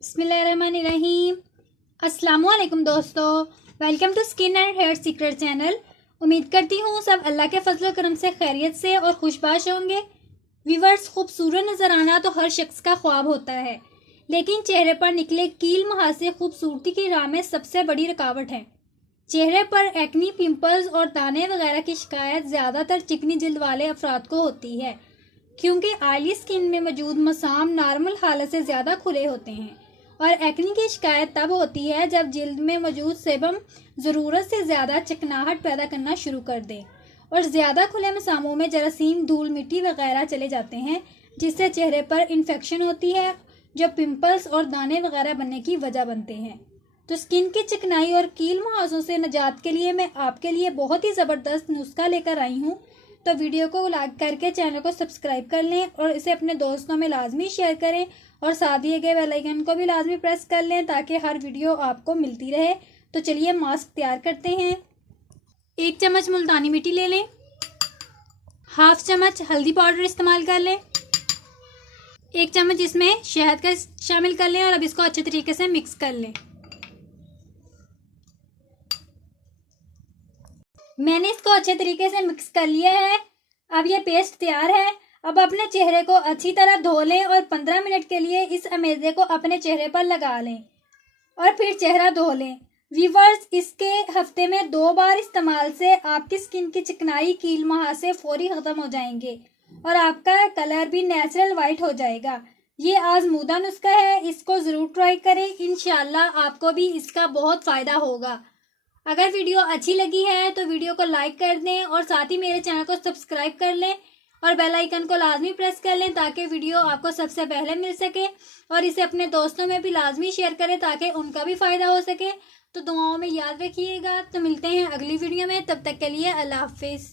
बिस्मिल्लाहिर्रहमानिर्रहीम। अस्सलामुअलैकुम दोस्तों, welcome to skin and hair secret channel. उम्मीद करती हूँ सब अल्लाह के फजल करम से खैरियत से और खुशबाश होंगे। व्यूवर्स, खूबसूरत नजर आना तो हर शख्स का ख्वाब होता है, लेकिन चेहरे पर निकले कील मुहासे खूबसूरती की राह में सबसे बड़ी रुकावट है। चेहरे पर एक्नी, पिंपल्स और दाने वगैरह की शिकायत ज़्यादातर चिकनी जिल्द वाले अफराद को होती है, क्योंकि ऑयली स्किन में मौजूद मसाम नॉर्मल हालत से ज़्यादा खुले होते हैं। और एक्नी की शिकायत तब होती है जब जिल्द में मौजूद सेबम ज़रूरत से ज़्यादा चिकनाहट पैदा करना शुरू कर दे और ज़्यादा खुले मसामों में जरासीम, धूल, मिट्टी वगैरह चले जाते हैं, जिससे चेहरे पर इन्फेक्शन होती है, जो पिंपल्स और दाने वगैरह बनने की वजह बनते हैं। तो स्किन की चिकनाई और कील मुहासों से निजात के लिए मैं आपके लिए बहुत ही ज़बरदस्त नुस्खा लेकर आई हूँ। तो वीडियो को लाइक करके चैनल को सब्सक्राइब कर लें और इसे अपने दोस्तों में लाजमी शेयर करें और साथ दिए गए बेल आइकन को भी लाजमी प्रेस कर लें ताकि हर वीडियो आपको मिलती रहे। तो चलिए मास्क तैयार करते हैं। 1 चम्मच मुल्तानी मिट्टी ले लें, हाफ चम्मच हल्दी पाउडर इस्तेमाल कर लें, 1 चम्मच इसमें शहद का शामिल कर लें और अब इसको अच्छे तरीके से मिक्स कर लें। मैंने इसको अच्छे तरीके से मिक्स कर लिया है। अब ये पेस्ट तैयार है। अब अपने चेहरे को अच्छी तरह धो लें और 15 मिनट के लिए इस अमेज़े को अपने चेहरे पर लगा लें और फिर चेहरा धो लें। व्यूअर्स, इसके हफ्ते में 2 बार इस्तेमाल से आपकी स्किन की चिकनाई, कील मुहासे फौरी खत्म हो जाएंगे और आपका कलर भी नेचुरल वाइट हो जाएगा। ये आजमूदा नुस्खा है, इसको ज़रूर ट्राई करें। इंशाल्लाह आपको भी इसका बहुत फ़ायदा होगा। अगर वीडियो अच्छी लगी है तो वीडियो को लाइक कर दें और साथ ही मेरे चैनल को सब्सक्राइब कर लें और बेल आइकन को लाजमी प्रेस कर लें ताकि वीडियो आपको सबसे पहले मिल सके, और इसे अपने दोस्तों में भी लाजमी शेयर करें ताकि उनका भी फ़ायदा हो सके। तो दुआओं में याद रखिएगा। तो मिलते हैं अगली वीडियो में, तब तक के लिए अल्लाह हाफिज़।